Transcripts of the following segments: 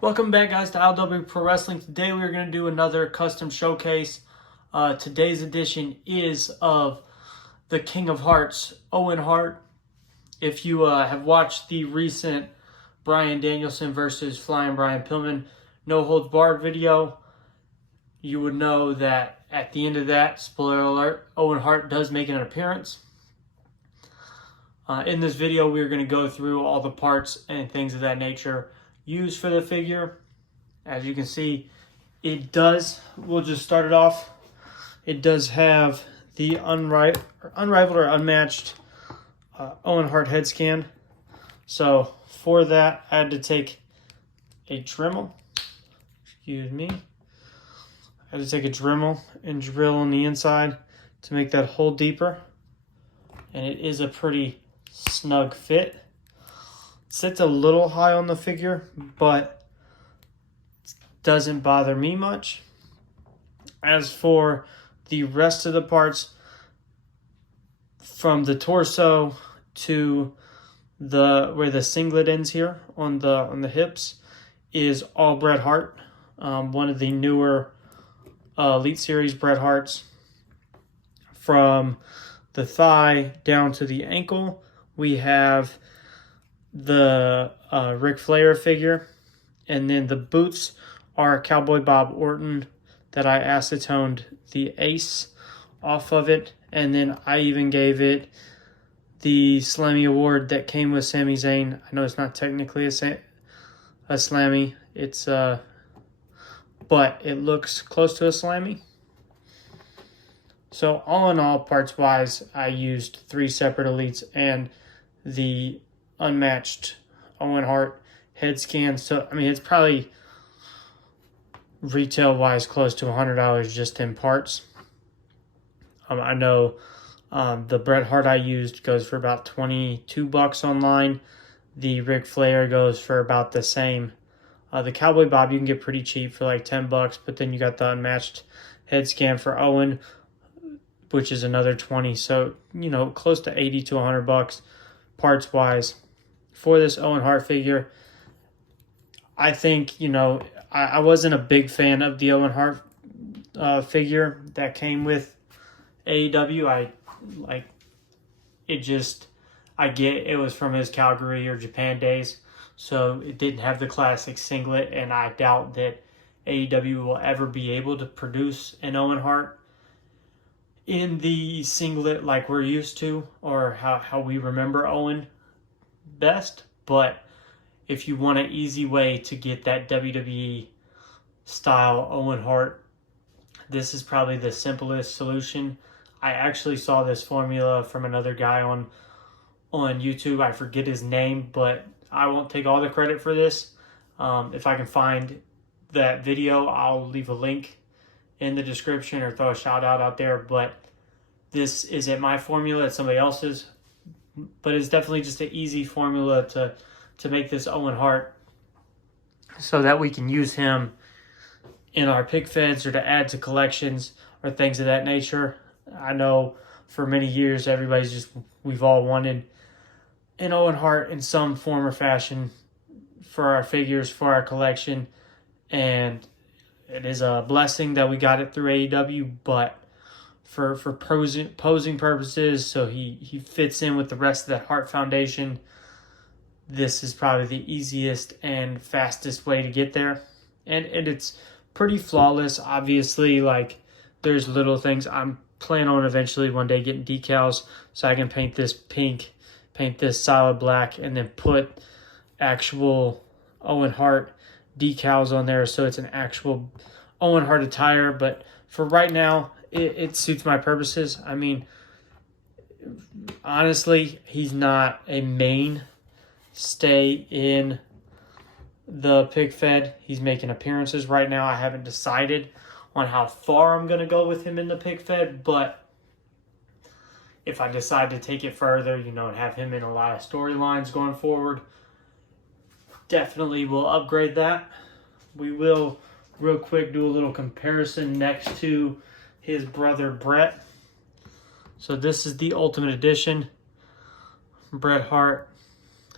Welcome back, guys, to LW Pro Wrestling. Today we're going to do another custom showcase. Today's edition is of the King of Hearts, Owen Hart. If you have watched the recent Bryan Danielson versus Flying Brian Pillman No Holds Barred video, you would know that at the end of that, spoiler alert, Owen Hart does make an appearance. In this video, we're going to go through all the parts and things of that nature used for the figure. As you can see, it does, we'll just start it off. It does have the unrivaled or unmatched Owen Hart head scan. So for that, I had to take a Dremel. Excuse me. I had to take a Dremel and drill on the inside to make that hole deeper. And it is a pretty snug fit. It sits a little high on the figure, but it doesn't bother me much. As for the rest of the parts, from the torso to where the singlet ends here on the hips, is all Bret Hart, one of the newer Elite Series Bret Harts. From the thigh down to the ankle, we have the Ric Flair figure, and then the boots are Cowboy Bob Orton that I acetoned the ace off of it, and then I even gave it the Slammy Award that came with Sami Zayn. I know it's not technically a Slammy, it's but it looks close to a Slammy. So all in all, parts wise, I used 3 separate Elites and the unmatched Owen Hart head scan. So I mean, it's probably retail wise close to $100 just in parts. I know the Bret Hart I used goes for about $22 online. The Ric Flair goes for about the same. The Cowboy Bob you can get pretty cheap for like $10, but then you got the unmatched head scan for Owen, which is another 20. So, you know, close to 80 to $100 parts wise for this Owen Hart figure. I think, you know, I wasn't a big fan of the Owen Hart figure that came with AEW. I get it was from his Calgary or Japan days, so it didn't have the classic singlet, and I doubt that AEW will ever be able to produce an Owen Hart in the singlet like we're used to, or how we remember Owen best. But if you want an easy way to get that WWE style Owen Hart, this is probably the simplest solution. I actually saw this formula from another guy on YouTube. I forget his name, but I won't take all the credit for this. If I can find that video, I'll leave a link in the description or throw a shout out there. But this isn't my formula, it's somebody else's. But it's definitely just an easy formula to make this Owen Hart so that we can use him in our pick feds or to add to collections or things of that nature. I know for many years we've all wanted an Owen Hart in some form or fashion for our figures, for our collection, and it is a blessing that we got it through AEW, but for posing purposes, so he fits in with the rest of that Hart Foundation, this is probably the easiest and fastest way to get there. And it's pretty flawless. Obviously, like, there's little things. I'm planning on eventually one day getting decals so I can paint this pink, paint this solid black, and then put actual Owen Hart decals on there so it's an actual Owen Hart attire. But for right now, it suits my purposes. I mean, honestly, he's not a mainstay in the pick fed. He's making appearances right now. I haven't decided on how far I'm going to go with him in the pick fed, but if I decide to take it further, you know, and have him in a lot of storylines going forward, definitely will upgrade that. We will real quick do a little comparison next to his brother Bret. So this is the Ultimate Edition. Bret Hart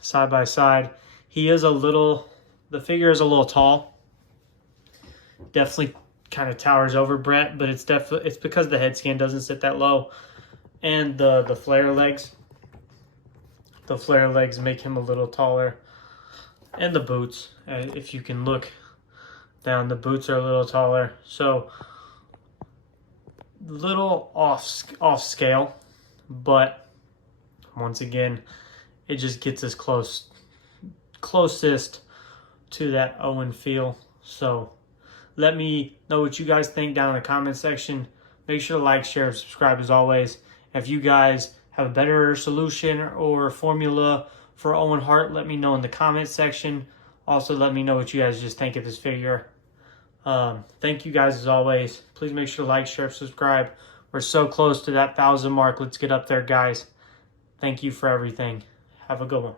side by side. He is a little The figure is a little tall. Definitely kind of towers over Brett, but it's because the head scan doesn't sit that low. And the flare legs. The flare legs make him a little taller. And the boots. If you can look down, the boots are a little taller. So, little off scale. But, once again, it just gets us closest to that Owen feel. So, let me know what you guys think down in the comment section. Make sure to like, share, and subscribe as always. If you guys have a better solution or formula for Owen Hart, let me know in the comment section. Also, let me know what you guys just think of this figure. Thank you guys as always. Please make sure to like, share, subscribe. We're so close to that 1,000 mark. Let's get up there, guys. Thank you for everything. Have a good one.